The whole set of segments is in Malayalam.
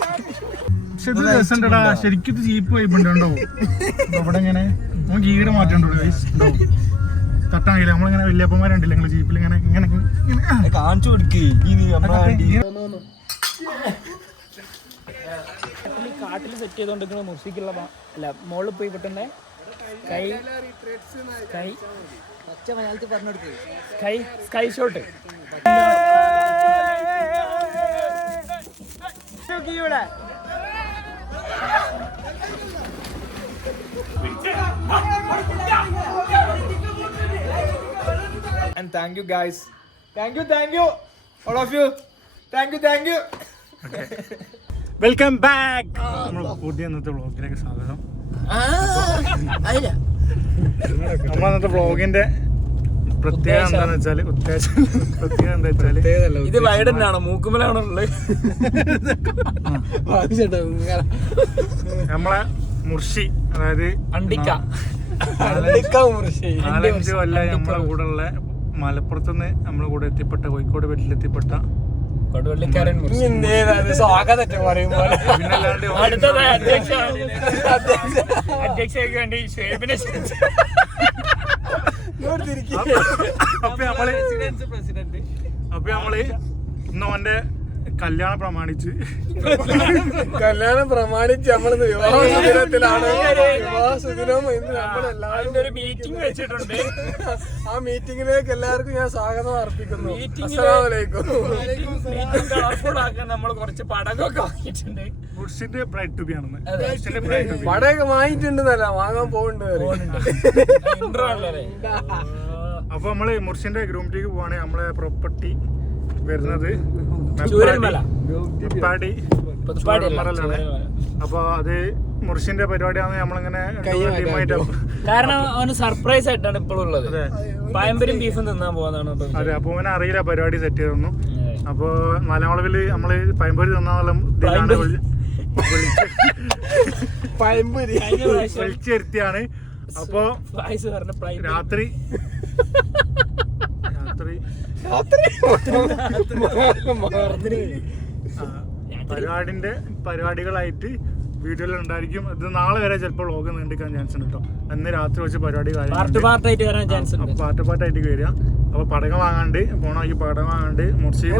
പക്ഷെ ഇത് രസമുണ്ടടാ, ശരിക്കും ഇത് ജീപ്പ് വൈബുണ്ടോ ഇവിടെ ഇങ്ങനെ ഗീറ് മാറ്റണ്ടോ തട്ടാകില്ല. നമ്മളിങ്ങനെ വല്യപ്പന്മാരുണ്ടല്ലോ നിങ്ങൾ ജീപ്പിൽ ഇങ്ങനെ ഇങ്ങനെ കാണിച്ചു കൊടുക്കേ. കാട്ടിൽ സെറ്റ് ചെയ്തോണ്ടിരിക്കുന്ന മുർഷിക്കുള്ള അല്ല മോളിൽ പോയി കിട്ടണ്ടേ കൈ കൈ ഒറ്റ മലയാളത്തിൽ പറഞ്ഞു കൊടുക്കുക. സ്കൈ സ്കൈ ഷോട്ട് ഇവിടെ And thank you guys. Thank you all of you. Thank you. Welcome back. നമ്മൾ പുതിയ ഇന്നത്തെ വ്ളോഗിലേക്ക് സ്വാഗതം. നമ്മൾ ഇന്നത്തെ വ്ളോഗിന്റെ പ്രത്യേകത എന്താന്ന് വെച്ചാല് ഇത് വൈഡനാണോ മൂക്കുമലാണോ ഉള്ളത്? നമ്മളെ മുർഷി, അതായത് അണ്ടിക്ക 4-5 കൊല്ലം നമ്മളെ കൂടെ ഉള്ള മലപ്പുറത്തുനിന്ന് നമ്മളെ കൂടെ എത്തിപ്പെട്ട കോഴിക്കോട് വീട്ടിലെത്തിപ്പെട്ട കൊടുവള്ളിക്കാരൻ അധ്യക്ഷയ്ക്ക് വേണ്ടി ഷേബിനെ അപ്പൊ നമ്മള് ഇന്ന് അവന്റെ കല്യാണം പ്രമാണിച്ച് നമ്മള് വിവാഹത്തിലാണ്. ഒരു മീറ്റിംഗ് വെച്ചിട്ടുണ്ട്. ആ മീറ്റിംഗിലേക്ക് എല്ലാവർക്കും ഞാൻ സ്വാഗതം അർപ്പിക്കുന്നു. കളർഫുൾ ആക്കാൻ നമ്മൾ കുറച്ച് പടകമൊക്കെ വാങ്ങിയിട്ടുണ്ട്. മുർഷിന്റെ ബ്രൈഡ് ടു ബി ആണെന്ന്. പടയൊക്കെ വാങ്ങിയിട്ടുണ്ടെന്നല്ല, വാങ്ങാൻ പോകുന്നുണ്ട്. അപ്പൊ നമ്മള് മുർഷിന്റെ ഗ്രൂം ടീക്ക് പോവാണ്. നമ്മളെ പ്രോപ്പർട്ടി വരുന്നത് പുതുപ്പാടിലാണ്. അപ്പൊ അത് മുർഷിന്റെ പരിപാടിയാണ്. നമ്മളിങ്ങനെ കാരണം അവന് സർപ്രൈസ് ആയിട്ടാണ് ഇപ്പോഴും ഉള്ളത്. പഴംപൊരിയും ബീഫും തിന്നാൻ പോകുന്നതാണ്. അതെ, അപ്പൊ അവനെ അറിയില്ല പരിപാടി സെറ്റ് ചെയ്തു. അപ്പൊ നാലാമളവില് നമ്മള് പഴംപൊരി തിന്നാന്നുള്ള വിളിച്ചിരുത്തിയാണ്. അപ്പൊ രാത്രി പരിപാടികളായിട്ട് വീഡിയോയിൽ ഉണ്ടായിരിക്കും. ഇത് നാളെ വരെ ചിലപ്പോൾ വ്ളോഗ് നീണ്ടിക്കാൻ ചാൻസ് ഉണ്ട് കേട്ടോ. അന്ന് രാത്രി വെച്ച് പരിപാടി പാർട്ട് പാർട്ടായിട്ട് വരിക. അപ്പൊ പടകം വാങ്ങാണ്ട് പോണ ഈ പടകം വാങ്ങാണ്ട് മുർഷി ഞാൻ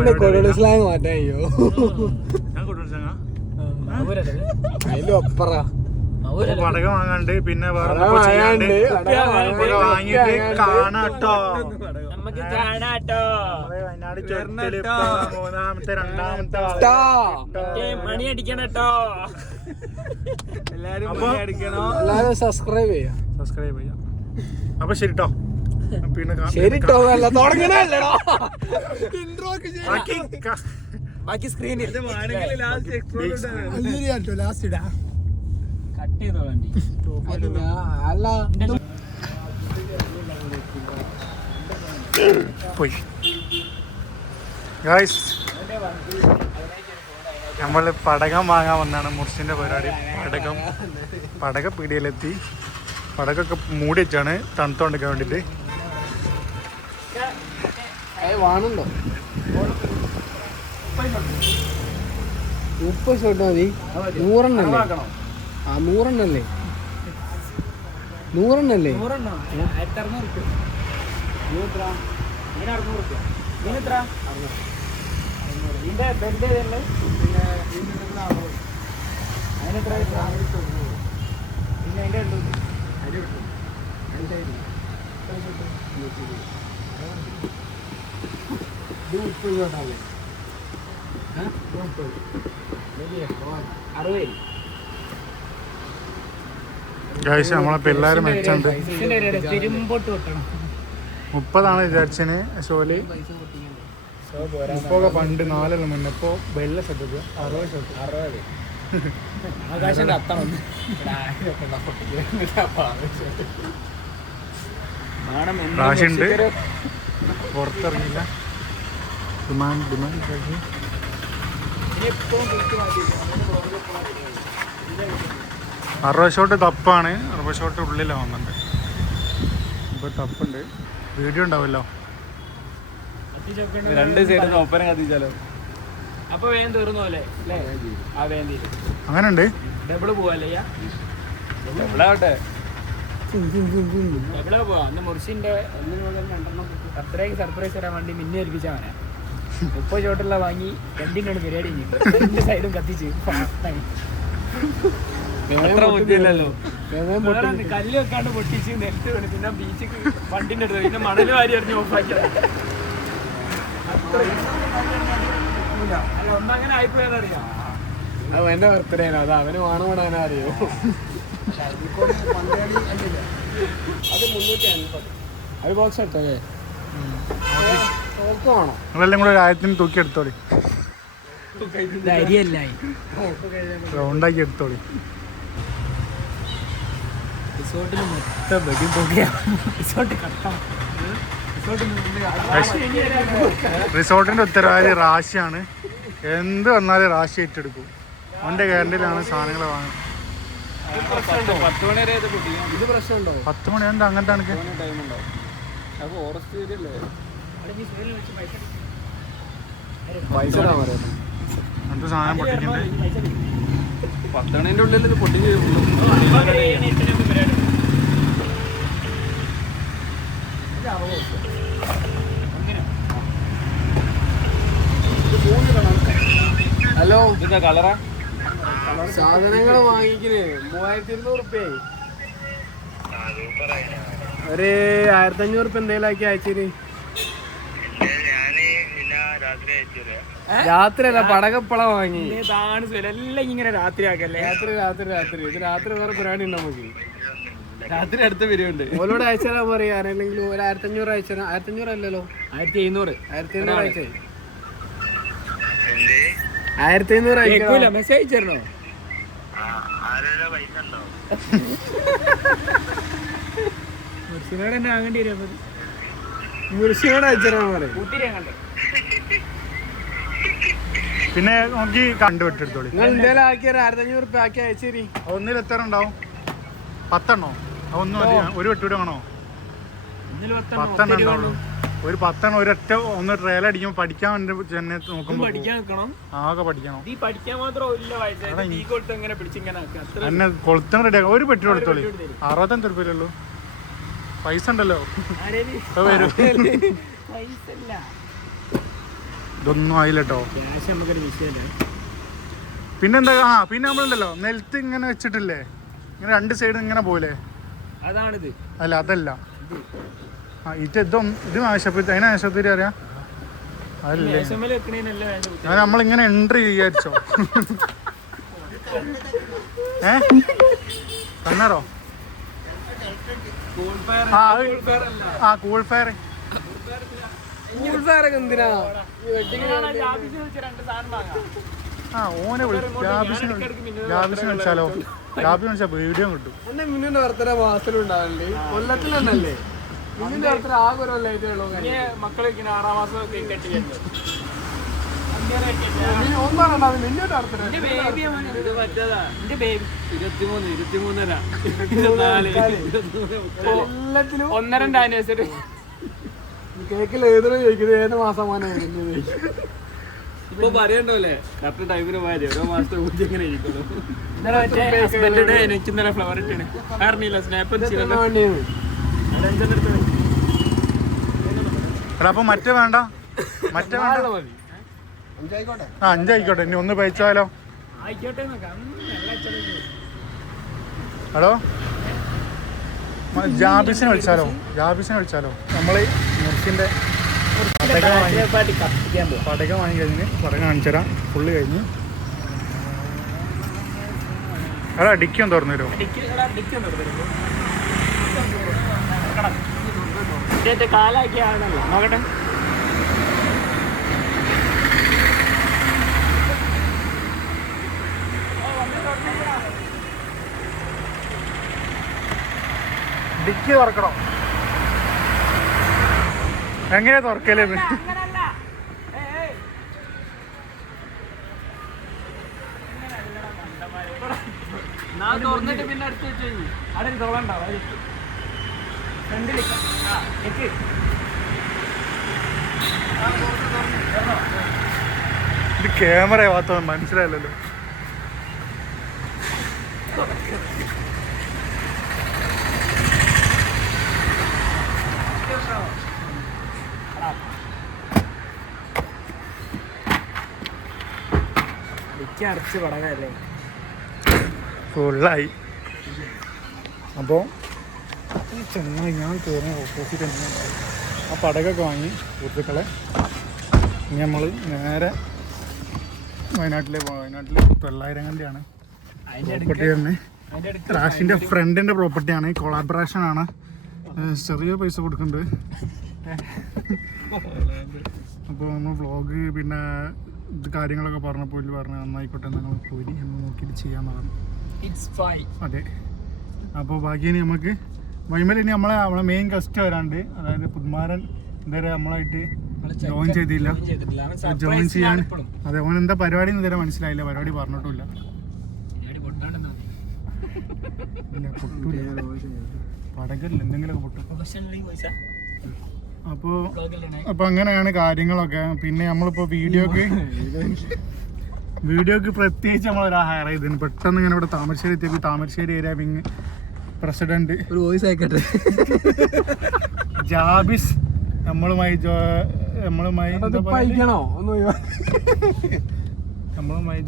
പടകം വാങ്ങാണ്ട് പിന്നെ വേറെ വാങ്ങിട്ട് കാണാട്ടോ. വയനാട് ചുരത്തില് 3ാമത്തെ 2ാമത്തെ മണി അടിക്കണട്ടോ. എല്ലാരും സബ്സ്ക്രൈബ് ചെയ്യാം. അപ്പൊ ശരിട്ടോ. പിന്നെ ബാക്കി സ്ക്രീനിൽ പോയി ഗായ്സ്. നമ്മള് പടകം വാങ്ങാൻ വന്നാണ്. മുർഷിന്റെ പരിപാടി. പടക പീടികയിലെത്തി. പടകൊക്കെ മൂടി വെച്ചാണ് തണുത്തോണ്ടിരിക്കാൻ വേണ്ടിട്ട്. വാണുണ്ടോ? 30 ഷോട്ട് മതി. 100 ആ 100 100 ഗായ്സ് നമ്മളെ പിള്ളേര് മെച്ചുണ്ട്. 30 വിചാരിച്ചതിന് ഷോല് 30 പണ്ട് 4 മുന്നേ. ഇപ്പൊ വെള്ള സെറ്റ് 60 ആകാശം കത്തണം. പ്രാവശ്യമുണ്ട് പുറത്തിറങ്ങില്ല. ഡിമാൻഡ് 60 ഷോട്ട് തപ്പാണ്. 60 ഷോട്ട് ഉള്ളിലാണ് വന്നിട്ട്. ഇപ്പൊ തപ്പുണ്ട്. വീഡിയോ ഉണ്ടാവുമല്ലോ. 2 സൈഡിൽ ഒപ്പന കത്തിച്ചാലോ? അപ്പൊ വേഗം തീർന്നു പോലെ അല്ലേ? ആ വേഗം തീരും. അങ്ങനെ ഉണ്ട്. ഡബിള് പോവല്ലേ? ഡബിളാവട്ടെ. ഡബിളാ പോവാ. അന്ന് മുർഷിന്റെ 1 മുതൽ 2 അത്രയ്ക്ക് സർപ്രൈസ് തരാൻ വേണ്ടി മിന്നെ ഏൽപ്പിച്ചവനെ 30 ചോട്ടുള്ള വാങ്ങി 2 പരിപാടി കഴിഞ്ഞു. സൈഡും കത്തിച്ച് കല്ല് വെക്കാണ്ട് പൊട്ടിച്ച് നെറ്റ് വീണ്. പിന്നെ ബീച്ചിക്ക് വണ്ടിന്റെ അടുത്ത് പിന്നെ മണല് വാരി എറിഞ്ഞ് ഓഫാക്കിയത്. ഒന്നങ്ങനെ ആയിപ്പോയെന്നറിയാം. അത് എന്റെ ബർത്ത്ഡേ ആണ്. അത് അവന് വേണമെന്ന് അറിയോ? അത് ബോക്സ് എടുത്തോ? നിങ്ങളെല്ലാം കൂടെ 1000 തൂക്കി എടുത്തോളി. റൗണ്ടാക്കി എടുത്തോളി. റിസോർട്ടിന് മൊത്തം വെടി പൊടിയാണ്. റിസോർട്ട് കട്ടണം. റിസോർട്ടിന്റെ ഉത്തരവാദി റാശിയാണ്. എന്ത് വന്നാലും റാശി ഏറ്റെടുക്കും. അവന്റെ ഗ്യാരണ്ടിയിലാണ് സാധനങ്ങൾ വാങ്ങുന്നത്. 10 മണി വരെ ഇത് പ്രശ്നമുണ്ടോ? 10 മണി എന്താ അങ്ങനത്തെ എനിക്ക് ടൈം ഉണ്ടോ? അത് ഫോറസ്റ്റ് ഏരിയ അല്ലേ? പൈസ അങ്ങനത്തെ സാധനം പൊട്ടിക്കണ്ടേ? 10 മണിന്റെ ഉള്ളിൽ ഇത് പൊട്ടിച്ച് ഹലോ, ഇതാ കളറാ? സാധനങ്ങൾ വാങ്ങിക്കല് 3200 റുപ്യ. ഒരു 1500 റുപ്യ എന്തെങ്കിലും ആക്കി അയച്ചിന്. രാത്രിയല്ല, പടകപ്പള വാങ്ങി. എല്ലാം ഇങ്ങനെ രാത്രി ആക്കല്ലേ? രാത്രി ഇത് രാത്രി വേറെ പരിപാടി ഉണ്ട് നമുക്ക്. രാത്രി അടുത്ത വരുന്നുണ്ട്. ഓലോട് അയച്ചാൽ പറയാ. അല്ലെങ്കിൽ ഒരു 1500 അയച്ചാൽ 1500 അല്ലല്ലോ, 1700 അയച്ചേ. 1500 അയക്കൂല. മെസ്സേജ് അയച്ചിരണോ? മുർഷിനോട് തന്നെ വാങ്ങേണ്ടി വരും. മുർഷിനോട് അയച്ചാൽ പറയും. പിന്നെ നോക്കി കണ്ടുപിട്ടെടുത്തോളി. നിങ്ങൾ ഇന്ത്യയിൽ ആക്കിയ 1500 റുപ്യ ആക്കി അയച്ചേരി. ഒന്നിൽ എത്ര ഉണ്ടാവും? 10 എണ്ണോ? ഒന്നും ഒരു വെട്ടൂടെ വേണോ? 10 എണ്ണം ഉണ്ടാവുള്ളൂ. ഒരു 10 എണ്ണം ഒരൊറ്റ ഒന്ന് ട്രയൽ അടിക്കുമ്പോൾ പഠിക്കാൻ വേണ്ടി ചെന്നെ നോക്കുമ്പോൾ ആകെ പഠിക്കണം. എന്നെ കൊളുത്തം റെഡിയാക്കാം. ഒരു പെട്ടി കൊടുത്തോളി. 65 റുപ്യല്ലോ പൈസ ഉണ്ടല്ലോ. വരും. ഇതൊന്നും ആയില്ല കേട്ടോ. പിന്നെന്താ? പിന്നെ നമ്മളുണ്ടല്ലോ നെൽത്ത് ഇങ്ങനെ വെച്ചിട്ടില്ലേ, ഇങ്ങനെ 2 സൈഡ് ഇങ്ങനെ പോലെ. അതാണിത്. അല്ല, അതല്ല. ഇത് ആശുപത്രി. അതിന് ആശുപത്രി അറിയാം. അതല്ലേ ഞാൻ നമ്മളിങ്ങനെ എൻട്രി വിചാരിച്ചോ? കണ്ണറോ? Cool fire. ഓനെ ലാബിസിന് വിളിച്ചാലോ? ലാബിന് വിളിച്ചാൽ വീഡിയോ കിട്ടും. മിന്നുന്റെ ബർത്ത്ഡേ മാസത്തിലുണ്ടാവല്ലേ? കൊല്ലത്തിലല്ലേ? മിന്നുന്റെ ബർത്ത്ഡേ ആകെ ഒരു കൊല്ലായിട്ടേ ഉള്ളൂ. മക്കളെ 6 മാസം കെട്ടിട്ടുണ്ട്. ഒന്നരണ്ട് ആനിവേഴ്സറി. കേക്കിൽ ഏതൊരു ചോദിക്കുന്നത് ഏത് മാസമാണ് ഇപ്പൊ പറയണ്ടല്ലേ? കറക്റ്റ് ടൈമിന് പോയാലേ ഓരോ മാസത്തെ കുറിച്ച് എങ്ങനെ ഇരിക്കുന്നു. എനിക്ക് ഇന്നലെ ഫ്ലവർ ഇട്ടാണ്. അറിഞ്ഞില്ല സ്നാപ്പ്. അപ്പൊ മറ്റേ വേണ്ട, മറ്റേ വേണ്ട. 5 ആയിക്കോട്ടെ. ഇനി ഒന്ന് പഴിച്ചാലോ? ഹലോ, ജാബിസിനെ വിളിച്ചാലോ? നമ്മള് മുർഷിന്റെ പടക വാങ്ങി കഴിഞ്ഞ് പടക കാണിച്ചു തരാം. ഫുള്ള് കഴിഞ്ഞ്. അതാ ഡിക്കൊന്ന് തുറന്നു തരുമോ? കാലാക്കിയാണല്ലോ, നോക്കട്ടെ. ഡിക്കി തുറക്കണോ? എങ്ങനെയാ തുറക്കല്? തുറന്നിട്ട് പിന്നെ അടുത്ത് വെച്ച് കഴിഞ്ഞു അവിടെ ഒരു തുറണ്ടാവും. ഫ്രണ്ടിൽ ഇത് ക്യാമറ ആവാത്ത മനസ്സിലായല്ലോ. അടച്ച് പടകല്ലേ ഫുള്ളായി. അപ്പോൾ ഈ ചെങ്ങായി ഞാൻ കയറിയ ഓപ്പോസിറ്റ് തന്നെ ആ പടകൊക്കെ വാങ്ങി സുഹൃത്തുക്കളെ. ഇനി നമ്മൾ നേരെ വയനാട്ടിൽ 9,000 പ്രോപ്പർട്ടി തന്നെ. റാഷിൻ്റെ ഫ്രണ്ടിൻ്റെ പ്രോപ്പർട്ടിയാണ്, കൊളാബറേഷനാണ്. ചെറിയ പൈസ കൊടുക്കുന്നുണ്ട്. അപ്പോൾ നമ്മൾ വ്ളോഗ് പിന്നെ ഇത് കാര്യങ്ങളൊക്കെ പറഞ്ഞപ്പോൾ പറഞ്ഞ് നന്നായിക്കോട്ടെ, ഞങ്ങൾ പോയി നമ്മൾ നോക്കിയിട്ട് ചെയ്യാമെന്ന് പറഞ്ഞു. അതെ. അപ്പോൾ ബാക്കി നമുക്ക് വൈമൽ ഇനി നമ്മളെ മെയിൻ ഗസ്റ്റ് വരാണ്ട്, അതായത് പുതുമാരൻ ഇതുവരെ നമ്മളായിട്ട് ജോയിൻ ചെയ്തില്ല. ജോയിൻ ചെയ്യാൻ അതെ, ഓൻ എന്താ പരിപാടി എന്ന് ഇതുവരെ മനസ്സിലായില്ല, പരിപാടി പറഞ്ഞിട്ടില്ല. പടകല്ല എന്തെങ്കിലുമൊക്കെ പൊട്ടും. അപ്പോൾ അങ്ങനെയാണ് കാര്യങ്ങളൊക്കെ. പിന്നെ നമ്മളിപ്പോൾ വീഡിയോക്ക് പ്രത്യേകിച്ച് നമ്മളൊരാ ഹയർ ചെയ്തിന് പെട്ടെന്ന് ഇങ്ങനെ ഇവിടെ താമരശ്ശേരി എത്തിയപ്പോൾ താമരശ്ശേരി ഏരിയ വിങ് പ്രസിഡന്റ് ഒരു വോയിസ് ആയിക്കട്ടെ ജാബിസ് നമ്മളുമായി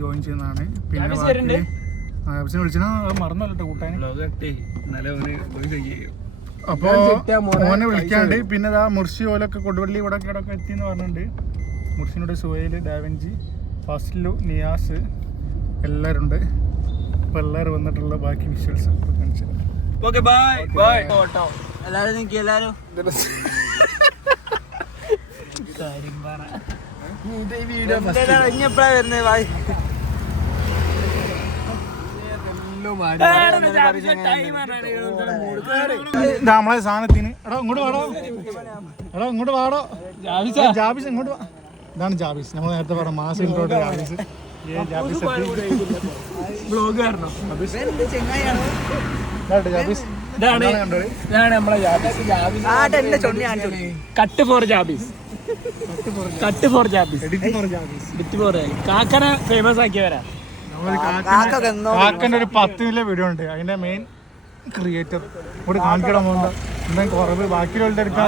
ജോയിൻ ചെയ്യുന്നതാണ്. പിന്നെ ആവശ്യം വിളിച്ചാൽ മറന്നല്ലോ കൂട്ടാൻ. അപ്പോൾ മോനെ വിളിക്കാണ്ട് പിന്നെ മുർഷി ഓലൊക്കെ കൊടുവള്ളി ഇവിടെ എത്തിയെന്ന് പറഞ്ഞിട്ടുണ്ട്. മുർഷിനോട് സുഹൈൽ, ഡാവിഞ്ചി, ഫസ്ലു, നിയാസ് എല്ലാവരും ഉണ്ട്. അപ്പോൾ എല്ലാവരും വന്നിട്ടുള്ള ബാക്കി വിഷ്വൽസ് കാണിച്ചത്. നമ്മളെ സാധനത്തിന് ഇങ്ങോട്ട് വാടോ ജാബിസ് ഇങ്ങോട്ട് വാ. ഇതാണ് ജാബിസ്, നമ്മൾ നേരത്തെ പറഞ്ഞ മാസം ഇൻട്രോട്ട് ജാബിസ്. കട്ട് ഫോർ ജാബിസ്, കാക്കനെ ഫേമസ് ആക്കിയവരാ. കാക്കൻ്റെ ഒരു 10 മില്യൺ വീഡിയോ ഉണ്ട്, അതിന്റെ മെയിൻ ക്രിയേറ്റർ ഇവിടെ കാണിക്കണം പോകുന്നുണ്ടോ എന്തെങ്കിലും കുറവ് ബാക്കിയുള്ള എടുക്കാൻ.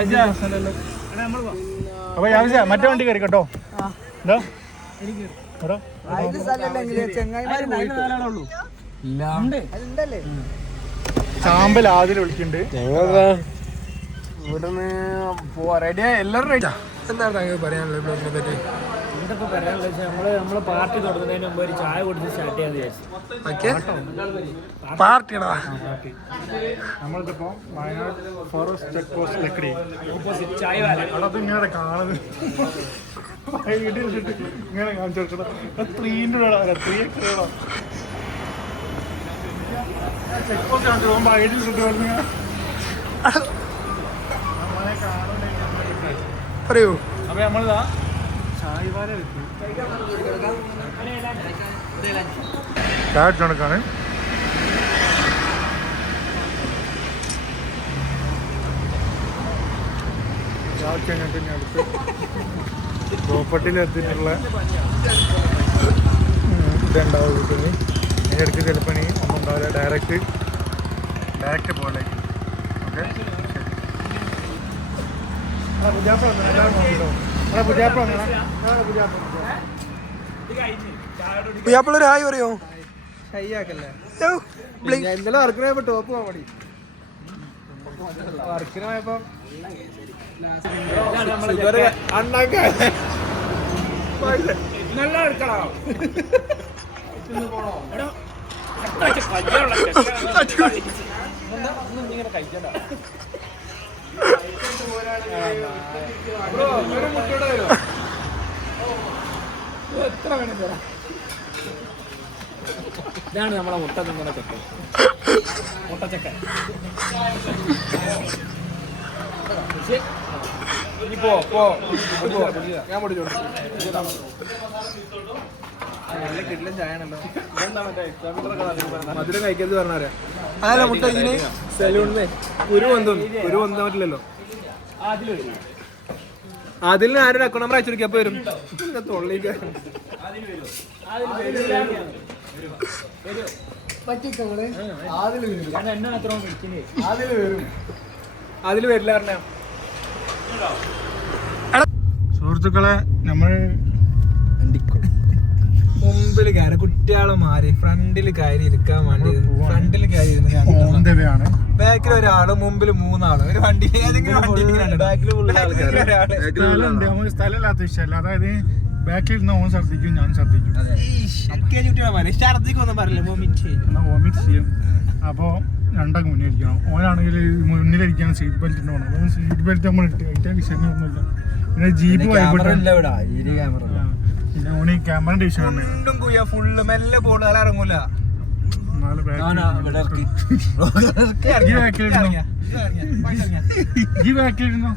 അപ്പൊ മറ്റേ വണ്ടി കയറി കേട്ടോ. ചാമ്പൽ ആദ്യം വിളിക്കുന്നുണ്ട്. ഇവിടുന്ന് റെഡിയാ എല്ലാവരും റെഡി. എന്താണ് പറയാനുള്ളത് ബ്ലോഗിനെ പറ്റി? എന്തൊക്കെ പറയാനുള്ള വെച്ചാൽ നമ്മള് പാർട്ടി തുടങ്ങുന്നതിന് മുമ്പ് ഒരു ചായ കൊടുത്ത് സ്റ്റാർട്ട് ചെയ്യാന്ന് വിചാരിച്ചു. പാർട്ടിയാ നമ്മളിപ്പോ Wayanad forest check post Lakkidi opposite ചായ വാല ഇങ്ങനെ കാണുന്നത് ഇങ്ങനെ കാണിച്ചു ചെക്ക് പോസ്റ്റ് കാണിച്ചു പോകുമ്പോ ഐഡിയിൽ കിട്ടും പറയൂ. അപ്പൊ നമ്മളിതാ ചായവാല വെച്ചു ചായ കണക്കാണ്. കഴിഞ്ഞിട്ട് അടുത്ത് പ്രോപ്പർട്ടിയിൽ എത്തിയിട്ടുള്ള ഇതുണ്ടാവും വീട്ടിൽ. അതിനിടയ്ക്ക് ചിലപ്പോൾ ഇനി ഒന്നും ഉണ്ടാവില്ല, ഡയറക്റ്റ് പോലെ. ഓക്കെ പുയ്യാപ്പിളൊരു ഹായ് പറയോ? ഇന്നലെ വർക്കിന് പോയപ്പോ ടോപ്പ് പോകാൻ മതി. വർക്കിന് പോയപ്പോ നല്ല എടുക്കണം. കഴിക്കണ്ട എത്ര വേണം തരാം. ഇതാണ് നമ്മളെ മുട്ട തിന്നണ ചക്ക, മുട്ടച്ചക്ക. ഞാൻ പൊടിച്ചോ. നല്ല കിടിലൻ ചായയാണല്ലോ. മധുരം കഴിക്കരുത് പറഞ്ഞാരാ? അതല്ല മുട്ട ഇതിന് സലൂണിന്ന് കുരു വന്നാൻ പറ്റില്ലല്ലോ. അതിലിന് ആരും അക്കൗണ്ട് നമ്പർ അയച്ചു കൊടുക്കുക. അപ്പൊ വരും തൊള്ളിക്ക് പറ്റിക്കങ്ങള് അതില് വരും, എന്നെ മാത്രം വിളിക്കുന്നേ. അതില് വരും, അതില് വരില്ല പറഞ്ഞ. സുഹൃത്തുക്കളെ നമ്മൾ മുമ്പില് കയറി കുട്ടികളെ മാറി ഫ്രണ്ടില് കയറി ഇരിക്കാൻ വേണ്ടി ഫ്രണ്ടില് കയറി ഓന്തവയാണ്. ബാക്കിൽ ഒരാള് മുമ്പിൽ മൂന്നാള് ഒരു വണ്ടി ഏതെങ്കിലും സ്ഥലമില്ലാത്ത വിഷയമല്ല. അതായത് ബാക്കിൽ ഇരുന്ന് ഓൻ ഛർദ്ദിക്കും, ഞാൻ ഛർദ്ദിക്കും. ഛർദിക്കൊന്നും പറയില്ല, എന്നാൽ വോമിറ്റ് ചെയ്യും. അപ്പോൾ രണ്ടൊക്കെ മുന്നേ ഇരിക്കണം. ഓനാണെങ്കിൽ മുന്നിലിരിക്കുകയാണ് സീറ്റ് ബെൽറ്റ് വേണം. അപ്പോൾ സീറ്റ് ബെൽറ്റ് നമ്മൾ ഇട്ട് കഴിക്കാൻ വിഷയമൊന്നുമില്ല. പിന്നെ ജീപ്പ് പിന്നെ ഓന് ക്യാമറ വിഷയമാണ്. ഫുള്ള് മെല്ലെ പോണ ഇറങ്ങൂല. ഈ ബാക്കിലിരുന്നോ?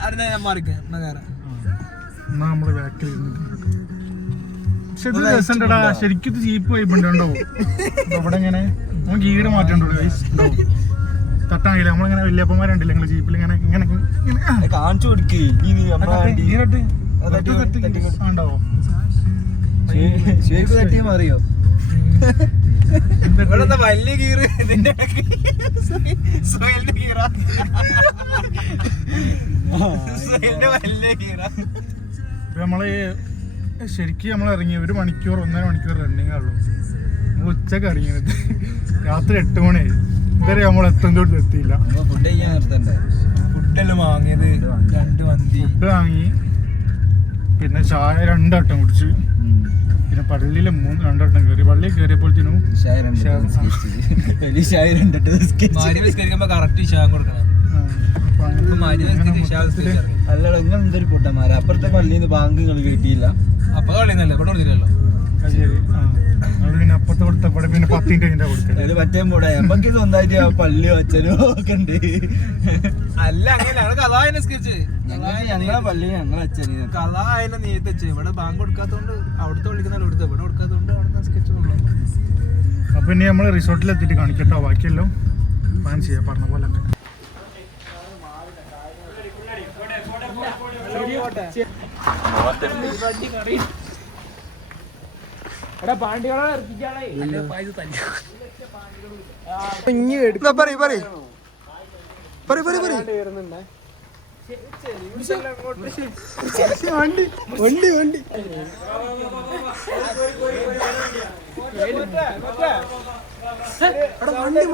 എന്നാ നമ്മള് ബാക്കിലിരുന്നു. പക്ഷെ ഇത് രസമുണ്ടടാ, ശരിക്കും ഇത് ജീപ്പ് വൈബുണ്ടോ? അവിടെ ഇങ്ങനെ നമ്മൾ ഗീറ് മാറ്റണ്ടോ? തട്ടാകില്ല. നമ്മളിങ്ങനെ വല്യപ്പന്മാരുണ്ടല്ലോ നിങ്ങൾ ജീപ്പിൽ ഇങ്ങനെ ഇങ്ങനെ കാണിച്ചു കൊടുക്കേ ഉണ്ടാവോ? അറിയോ വലിയ ഗീറ് സുഹേലിന്റെ ഗീറാ, സുഹേലിന്റെ വലിയ ഗീറാ. നമ്മള് ശരിക്കും നമ്മൾ ഇറങ്ങി 1 മണിക്കൂർ 1.5 മണിക്കൂർ റണ്ണിങ് ഉള്ളൂ. നമ്മൾ ഉച്ചക്ക് ഇറങ്ങിയത് രാത്രി 8 മണിയായി. ഇതുവരെ നമ്മൾ എത്തുന്നോട്ട് എത്തിയില്ല. ഫുഡെല്ലാം വാങ്ങിയത് 2 മന്തി ഫുഡ് വാങ്ങി, പിന്നെ ചായ 2 വട്ടം കുടിച്ച്, പിന്നെ പള്ളിയിൽ 2 വട്ടം കയറി. പള്ളിയിൽ കയറിയപ്പോഴത്തേനും കറക്റ്റ് ഇഷാൻ കൊടുക്കണം. അല്ല നിങ്ങൾ എന്തൊരു പൊട്ടന്മാരാ, അപ്പുറത്തെ പള്ളിയിൽ നിന്ന് ബാങ്ക് കേട്ടിയില്ല. അപ്പൊ കളിയുന്നല്ലേ, ഇവിടെ കൊടുത്തില്ലല്ലോ. ശരി. പിന്നെ അപ്പുറത്ത് കൊടുത്തപ്പോൾ പിന്നെ 10 മിനിറ്റ് കഴിഞ്ഞാൽ കൊടുത്തത് മറ്റേ കൂടെ നമുക്ക് സ്വന്തമായിട്ട് പള്ളി വച്ചനോ ഒക്കെ ഉണ്ട്. അല്ല അങ്ങനെ കഥ സ്കെച്ച് ഞങ്ങളെ പള്ളി ഞങ്ങളെ അച്ഛന് കഥ അതിനെ നീത്ത് വെച്ച് ഇവിടെ ബാങ്ക് കൊടുക്കാത്തോണ്ട് അവിടുത്തെ വിളിക്കുന്ന ഇവിടുത്തെ ഇവിടെ കൊടുക്കാത്തോണ്ട് അവിടെ സ്കെച്ച് കൊള്ളാം. അപ്പൊ ഇനി നമ്മൾ റിസോർട്ടിലെത്തിയിട്ട് കാണിക്കട്ടോ ബാക്കിയല്ലോ പ്ലാൻ ചെയ്യാം പറഞ്ഞ പോലെ. പാണ്ടികളെ ഇറക്കിക്കാളെ വണ്ടി വണ്ടി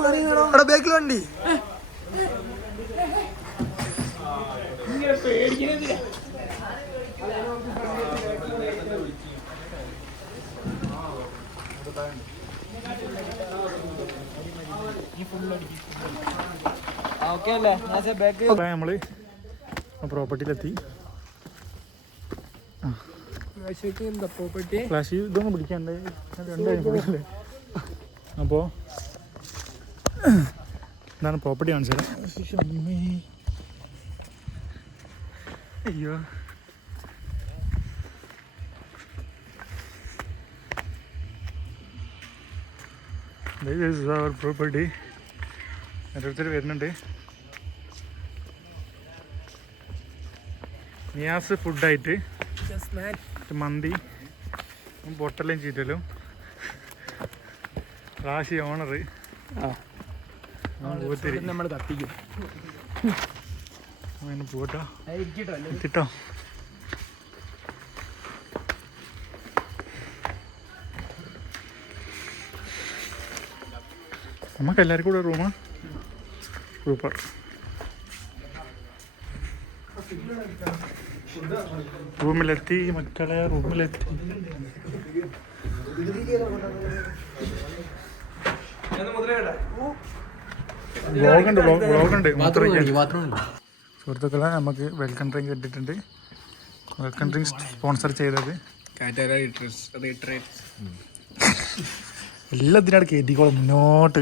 മാറി ബാക്കിൽ വണ്ടി പേടിക്കണെന്തിനാ? നമ്മള് പ്രോപ്പർട്ടിയിലെത്തി. ഫ്ലാഷ് ഇതൊന്നും പിടിക്കാണ്ട് 2 അപ്പോൾ എന്താണ് പ്രോപ്പർട്ടി കാണിച്ചത്? അയ്യോ പ്രോപ്പർട്ടി ഓരോരുത്തർ വരുന്നുണ്ട്. നിയാസ് ഫുഡായിട്ട് മന്തി പൊട്ടലും ചീറ്റലും. റാശി ഓണർ നമ്മൾ തട്ടിക്കും. അങ്ങനെ പോട്ടോ എത്തിട്ടോ. നമുക്ക് എല്ലാവർക്കും കൂടെ റൂമാ സൂപ്പർ. റൂമിലെത്തി മക്കളെ, റൂമിലെത്തി. വ്ളോഗുണ്ട്. സുഹൃത്തുക്കളെ നമുക്ക് വെൽക്കം ഡ്രിങ്ക് കിട്ടിയിട്ടുണ്ട്. വെൽക്കം ഡ്രിങ്ക് സ്പോൺസർ ചെയ്തത് എല്ലാത്തിനാണ് കയറ്റിക്കോളും മുന്നോട്ട്.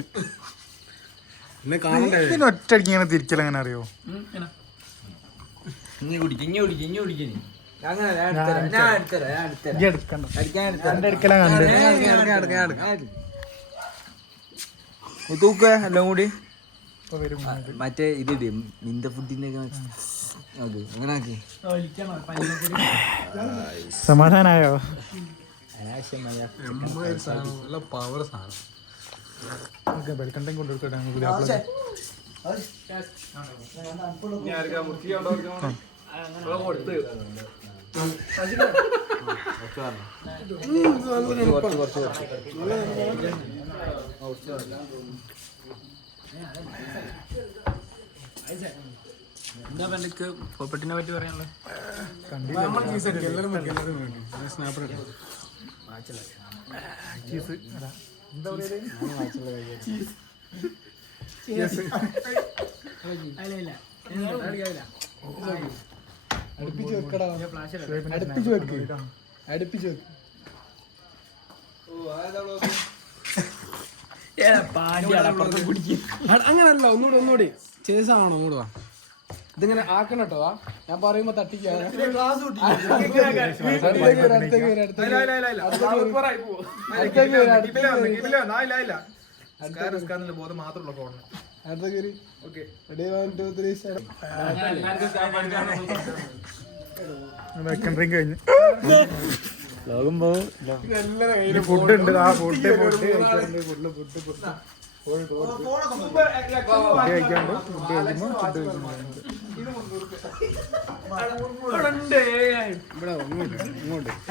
ഒറ്റയടിക്ക് ഇങ്ങനെ തിരിക്കല അങ്ങനെ അറിയോ? എല്ലാം കൂടി മറ്റേ ഇത് നിന്റെ ഫുഡിന്റെ അങ്ങനെ സമാധാനായോ? നല്ല പവർ സാധനം. വെൽക്കണ്ടം കൊണ്ടുവരുത്തട്ടെ എന്താ എനിക്ക് പോപ്പട്ടിനെ പറ്റി പറയാനുള്ളത്? അങ്ങനല്ല, ഒന്നുകൂടി ചേസാണോ? ഒന്നുകൂടെ ഇതിങ്ങനെ ആക്കണം കേട്ടോ. ഞാൻ പറയുമ്പോ തട്ടിക്കാണ്. കഴിഞ്ഞു ഫുഡ് ഉണ്ട്. ആ ഫുഡ്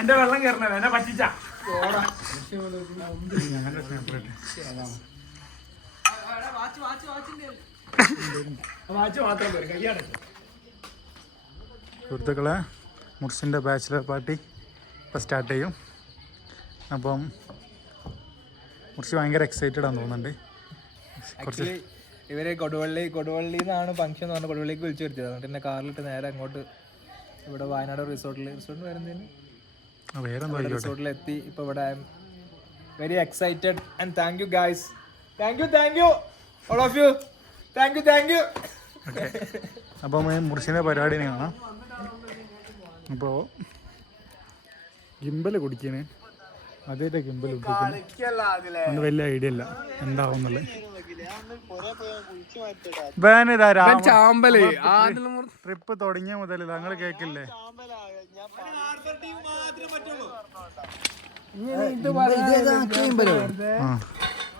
എന്റെ വെള്ളം കയറണ എന്നെ പറ്റിച്ച വാച്ച് മാത്രം പോയി കയ്യാണ്. സുഹൃത്തുക്കളെ, മുർസിൻ്റെ ബാച്ചിലർ പാർട്ടി ഇപ്പം സ്റ്റാർട്ട് ചെയ്യും. അപ്പം മുർസി ഭയങ്കര എക്സൈറ്റഡ് ആണെന്ന് തോന്നുന്നുണ്ട്. ഇവരെ കൊടുവള്ളിന്നാണ് ഫംഗ്ഷൻ എന്ന് പറഞ്ഞാൽ കൊടുവള്ളിക്ക് വിളിച്ചു വരുത്തിയത്. അതുകൊണ്ട് തന്നെ കാറിലിട്ട് നേരെ അങ്ങോട്ട് ഇവിടെ വയനാട് റിസോർട്ടിൽ വരുന്നതിന് റിസോർട്ടിലെത്തി. ഇപ്പോൾ ഇവിടെ I am very excited and thank you guys. Thank you all of you. Thank you. അപ്പം മുർസിൻ്റെ പരിപാടിനെ കാണാം. അപ്പോൾ ഗിംബൽ കുടിക്കണേ, അതേറ്റ ഗിംബൽ കുടിക്കുന്നത് വലിയ ഐഡിയ ഇല്ല എന്താവുന്നുള്ളത്. ട്രിപ്പ് തുടങ്ങിയ മുതൽ ഞങ്ങൾ കേക്കില്ലേ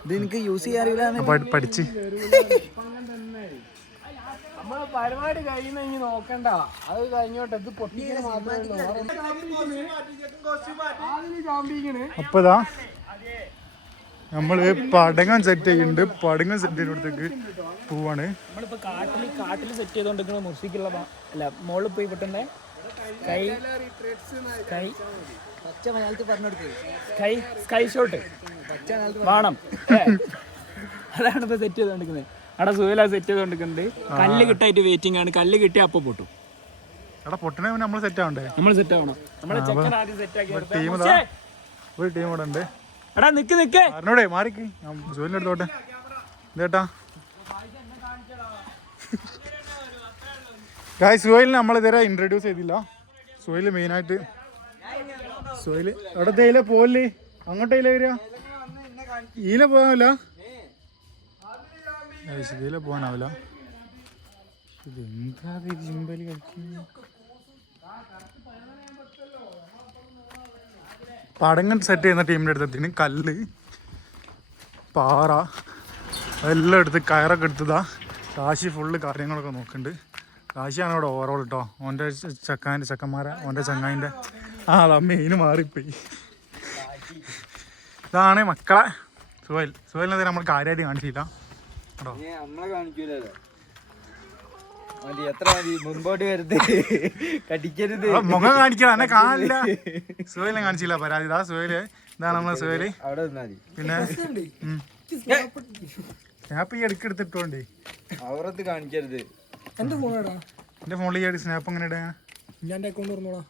ഇതെനിക്ക് യൂസ് ചെയ്യാറില്ല. പഠിച്ച് നമ്മള് പരിപാടി കഴിയുന്ന നോക്കണ്ട, അത് കഴിഞ്ഞോട്ടെ. ഇത് പൊട്ടിക്കാൻ മാത്രമേ. അപ്പൊ ഇതാ നമ്മള് പടങ്ങൻ സെറ്റ് ചെയ്യുന്നുണ്ട്. പടങ്ങൻ സെറ്റ് ചെയ്യുന്നിടത്തേക്ക് പോവാണ്. നമ്മളിപ്പോ കാട്ടില് സെറ്റ് ചെയ്തോണ്ടിരിക്കുന്ന മുർസിക്കുള്ള അല്ല മോളിൽ പോയി കിട്ടണ്ടേ കൈ പച്ച മലയാളത്തിൽ പറഞ്ഞെടുത്ത് സ്കൈ ഷോട്ട് വേണം. അതാണ് ഇപ്പൊ സെറ്റ് ചെയ്തോണ്ടിരിക്കുന്നത്. അവിടെ സുഹല സെറ്റ് ചെയ്തോണ്ടിരിക്കുന്നത്. കല്ല് കിട്ടായിട്ട് വെയിറ്റിംഗ് ആണ്. കല്ല് കിട്ടിയ അപ്പൊ പൊട്ടും. പൊട്ടണേ നമ്മൾ സെറ്റ് ആവണ്ടേ? നമ്മൾ സെറ്റ് ആവണം. നമ്മളെ ചെക്കൻ ആദ്യം സെറ്റ് ആക്കി ഒരു ടീം ഇവിടെ ഉണ്ട്. എടാ നിക്ക് അറിഞ്ഞൂടെ മാറിക്ക്. സുഹലിന്റെ അടുത്തോട്ടെ ഇതേട്ടാ. സുഹലിനെ നമ്മളിതുവരെ ഇൻട്രൊഡ്യൂസ് ചെയ്തില്ല. സുഹൈൽ മെയിനായിട്ട് സുഹൈൽ അവിടെ തേയില പോലേ അങ്ങോട്ടേല വരിക. ഈല പോകാനില്ല, ഇതിലെ പോകാനാവില്ല. ഇതെന്താ ജിമ്പലി കളിക്കുന്നത്? പടങ്ങൻ സെറ്റ് ചെയ്യുന്ന ടീമിൻ്റെ അടുത്തെത്തിന് കല്ല്, പാറ അതെല്ലാം എടുത്ത് കയറൊക്കെ എടുത്തതാ. കാശി ഫുള്ള് കാര്യങ്ങളൊക്കെ നോക്കുന്നുണ്ട്. കാശിയാണ് ഇവിടെ ഓവറോൾ കേട്ടോ. ഓൻ്റെ ചെക്കന്മാരെ ഓൻ്റെ ചങ്ങായിൻ്റെ അതാ മെയിന് മാറിപ്പോയി. ഇതാണ് മക്കളെ സുഹൈലിനെ നമ്മൾ കാര്യമായിട്ട് കാണിച്ചില്ല കേട്ടോ. നമ്മളെ കാണിക്കൂലോ. എത്ര മതി മുൻപോട്ട് വരുത്, കടിക്കരുത്. മുഖം കാണിക്കണം, എന്നെ കാണില്ല. സുഹൈലിനെ കാണിച്ചില്ല പരാതി. ഇതാ സുഹൈല്, ഇതാണ് നമ്മളെ സുഹൈല്. അവിടെ നിന്നാ മതി. പിന്നെ സ്നാപ്പ് ഈ ഇടയ്ക്ക് എടുത്തിട്ടോണ്ടേ അവരത് കാണിക്കരുത്. എന്റെ ഫോണാടാ. എന്റെ ഫോണിൽ ഈ സ്നാപ്പ് എങ്ങനെ ഇടാ? ഞാൻ അക്കൗണ്ട് തുറന്നോളാം.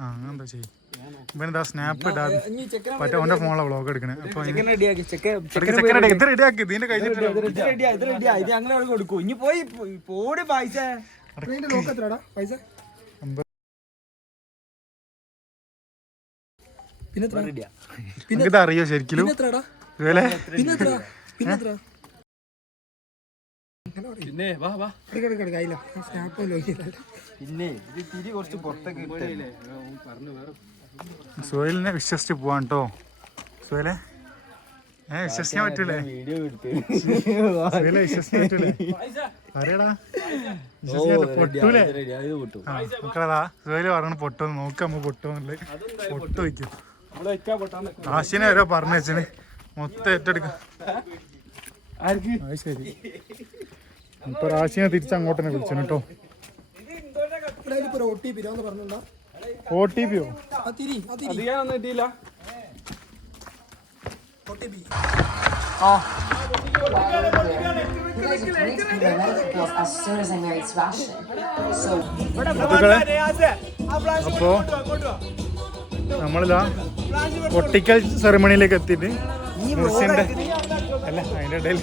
ആ എന്താ ചെയ്യും ഇവനെന്താ സ്നാപ്പ് ഇടാതെ മറ്റേ ഓന്റെ ഫോണിലെ വ്ളോഗ് എടുക്കണേ. അപ്പൊ ഇത് റെഡിയാക്കി ഇതിന്റെ കഴിഞ്ഞിട്ട് കൊടുക്കും. ഇനി പോയി പോടി പൈസ ഇത് അറിയോ ശരിക്കും? പിന്നെ വാ വാ പിന്നെ ഇത് തിരി കുറച്ച് പുറത്തേക്ക് പറഞ്ഞു. വേറെ സുഹേലിനെ വിശ്വസിച്ച് പോവാൻ കേട്ടോ. സുഹേലെ വിശ്വസിക്കാൻ പറ്റൂലേ? സുഹേലെ വിശ്വസിക്കാൻ പറ്റൂലേ? അറിയടാ പൊട്ടൂലേ? മക്കളതാ സുഹേല് പറഞ്ഞു പൊട്ടുന്ന് നോക്കാം, നമ്മ പൊട്ടുന്നില്ലേ? പൊട്ടു വയ്ക്കും. ആശിനെ വരെ പറഞ്ഞു വെച്ചിന് മൊത്തം ഏറ്റെടുക്കാം. അത് ശരി. ഇപ്പൊ ആശിനെ തിരിച്ചങ്ങോട്ട് തന്നെ വിളിച്ചു കേട്ടോ. OTP അപ്പോ നമ്മളിതാ പൊട്ടിക്കൽ സെറിമണിയിലേക്ക് എത്തിയിട്ട് മുർഷിന്റെ അല്ല അതിന്റെ ഇടയിൽ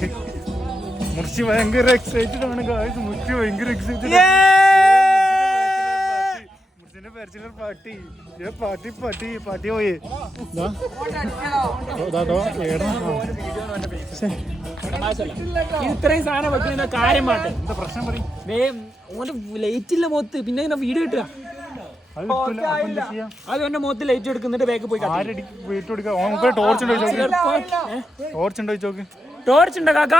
മുർഷി ഭയങ്കര എക്സൈറ്റഡ് ആണ്. മുർഷി ഭയങ്കര എക്സൈറ്റഡ്. പാട്ടി പാട്ടി പാട്ടി പാട്ടി പോയി ഇത്രയും സാധനം വെക്കുന്ന കാര്യം മാട്ടെ. എന്താ പ്രശ്നം പറയും? ലൈറ്റില്ല മുഖത്ത്, പിന്നെ ഇങ്ങനെ വീഡിയോ കിട്ടുക. അത് എന്റെ മുഖത്ത് ലൈറ്റ് എടുക്കുന്നിട്ട് ബാക്ക് പോയി ടോർച്ച് ഉണ്ടോ കാക്ക?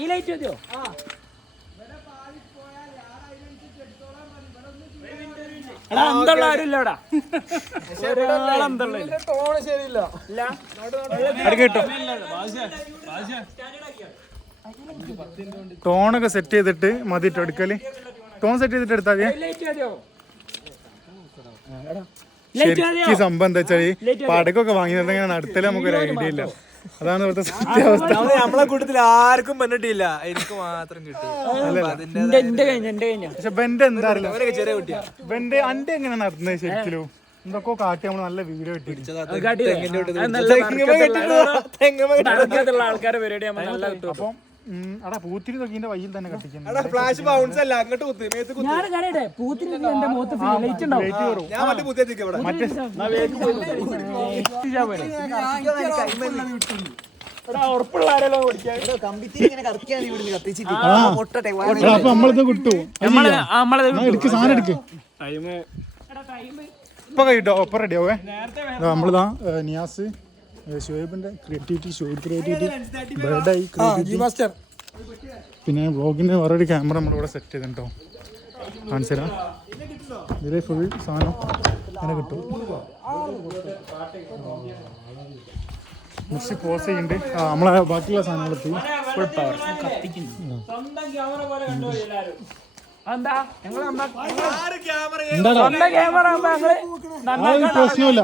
ഈ ലൈറ്റ് മതിയോ? അന്തള്ള ആരുമില്ലടാ. ടോണൊക്കെ സെറ്റ് ചെയ്തിട്ട് മതിട്ടോ എടുക്കല്. ടോൺ സെറ്റ് ചെയ്തിട്ട് എടുത്താൽ ശരിക്കും സംഭവം എന്താ വെച്ചാൽ പടക്കൊക്കെ വാങ്ങിയത് എങ്ങനെ നടത്തല് നമുക്കൊരു ഐഡിയ ഇല്ല. അതാണ് ഇവിടുത്തെ സത്യാവസ്ഥ. നമ്മളെ കൂട്ടത്തിൽ ആർക്കും പെണ്ണിട്ടില്ല, എനിക്ക് മാത്രം കിട്ടി. പക്ഷെ ബെന്റെ എന്താ അറിയില്ല, ബെന്റെ അന്റെ എങ്ങനെ നടന്നത് ശരിക്കും? എന്തൊക്കെ കാട്ടി നമ്മള് നല്ല വീഡിയോ കിട്ടി. ആൾക്കാരെ പരിപാടി അപ്പം അടാ പൂത്തിരി നോക്കിന്റെ വയ്യിൽ തന്നെ കത്തിക്കുന്നു. ഫ്ലാഷ് ബൗൺസ് അല്ല, അങ്ങോട്ട് കുത്തി മേത്ത് കുത്തി. അപ്പൊ നമ്മളിത് കിട്ടു. എടുക്ക് സാധനം എടുക്ക്. ഇപ്പൊ കഴിട്ടോ ഒപ്പം റെഡി ആവേ. നമ്മളിതാ നിയാസ് ഷോയിബിന്റെ ക്രിയേറ്റിവിറ്റി, ഷോയിബ് ക്രിയേറ്റിവിറ്റി, ബേർഡായി ക്രിയേറ്റിവിറ്റി, പിന്നെ വ്ളോഗിന് വേറൊരു ക്യാമറ നമ്മളിവിടെ സെറ്റ് ചെയ്തിട്ടോ. കാണിച്ചു തരാം. ഇതിൽ ഫുൾ സാധനം അങ്ങനെ കിട്ടും. മിക്സി പോസ് ചെയ്യുന്നുണ്ട്. നമ്മളെ ബാക്കിയുള്ള സാധനങ്ങളെത്തി ഫുൾ പവർ പ്രശ്നമില്ല.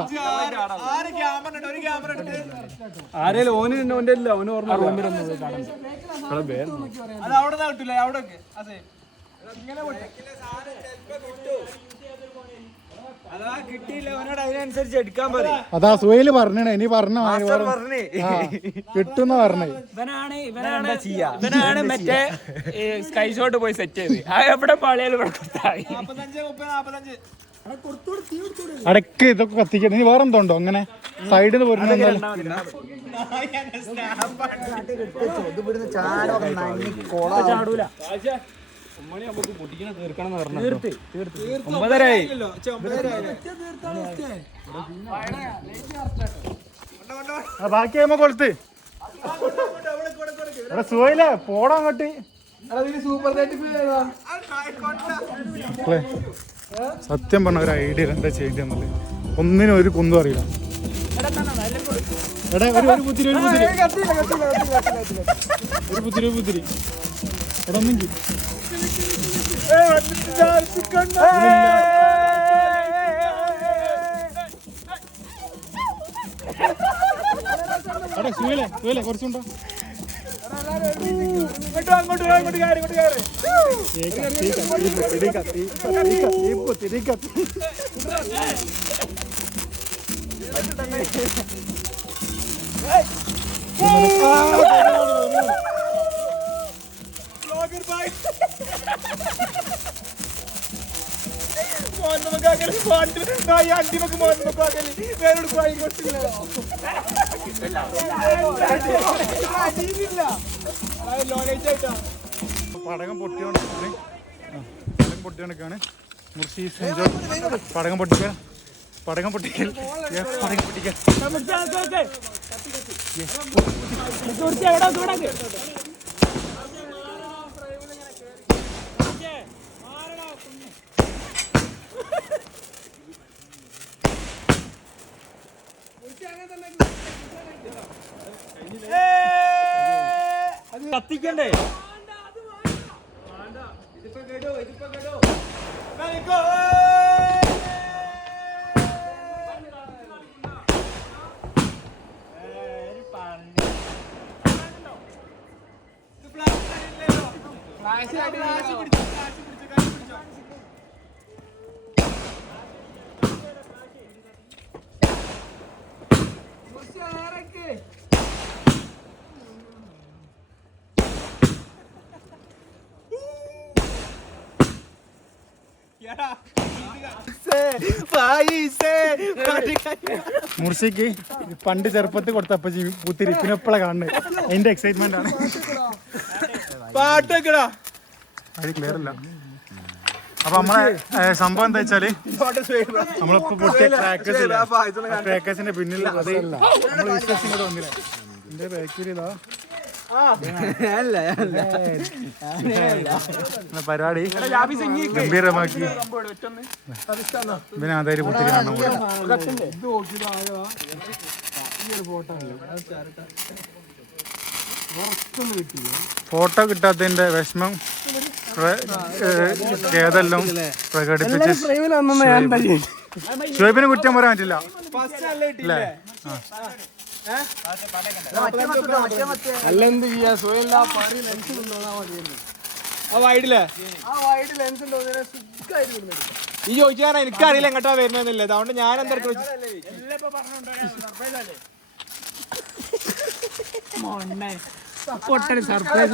ആരേലും ഓന് ഓന്റെ ഇല്ല, ഓന് ഓർമ്മ അതാ സുഹേല് പറഞ്ഞേ. ഇനി പറഞ്ഞ കിട്ടുന്ന പറഞ്ഞേ. ഇവനാണ് മറ്റേ സ്കൈ ഷോട്ട് പോയി സെറ്റ് ചെയ്ത് എവിടെ പാളിയാലും അടക്ക് ഇതൊക്കെ കത്തിക്കണം. ഇനി വേറെ എന്തോ ഉണ്ടോ അങ്ങനെ സൈഡിൽ നിന്ന് പോരുന്ന? ചാടൂല. 9:30 ബാക്കി ആകുമ്പോ കൊളുത്ത്. സുഹേല പോടാ അങ്ങോട്ട്. സത്യം പറഞ്ഞ ഒരു ഐഡിയ എന്താ ചെയ്യേണ്ടത് ഒന്നിനും ഒരു കുന്തും അറിയില്ല. എടാ ഒരു പുത്തിരി ഒരു പുത്തിരി എടാ ഒന്നെങ്കിൽ എടാ സുഹേല കുറച്ചുണ്ടോ? പടകം പൊട്ടിയോണ്ട് പടക്കം പൊട്ടിക്കാണ്. മുർഷി പടക്കം പൊട്ടിക്കൽ. പടക്കം പൊട്ടിക്കൽ. കത്തിക്കണ്ടേ? മുർഷിക്ക് പണ്ട് ചെറുപ്പത്തിൽ കൊടുത്തപ്പോ പൂത്തിരിപ്പിനെപ്പോഴാണ് കാണുന്നത്. അതിന്റെ എക്സൈറ്റ്മെന്റ് ആണ്. അത് ക്ലിയർ അല്ല. അപ്പൊ നമ്മളെ സംഭവം എന്താ വെച്ചാല് നമ്മളിപ്പോ പൊട്ടിയ ക്രാക്കേഴ്സിന്റെ പിന്നിൽ അത് നമ്മള് വിശ്വസിച്ച് ഇങ്ങോട്ട് വന്നില്ല. എന്റെ ബാക്കിൽ ഇതാ പരിപാടി ഗംഭീരമാക്കി പിന്നെ അതായത് കുത്തിരി കാണാൻ ഫോട്ടോ കിട്ടാത്തതിന്റെ വിഷമം ഏതെല്ലാം പ്രകടിപ്പിച്ച് ഷുഹൈബിനെ കുറ്റം പറയാൻ പറ്റില്ല അല്ലേ? അല്ലെന്ത് ചെയ്യാ ഈ ചോദിച്ചാൽ എനിക്കറിയില്ല എങ്ങോട്ടാ വരുന്നില്ല. അതുകൊണ്ട് ഞാൻ എന്താ പൊട്ടൻ സർപ്രൈസ്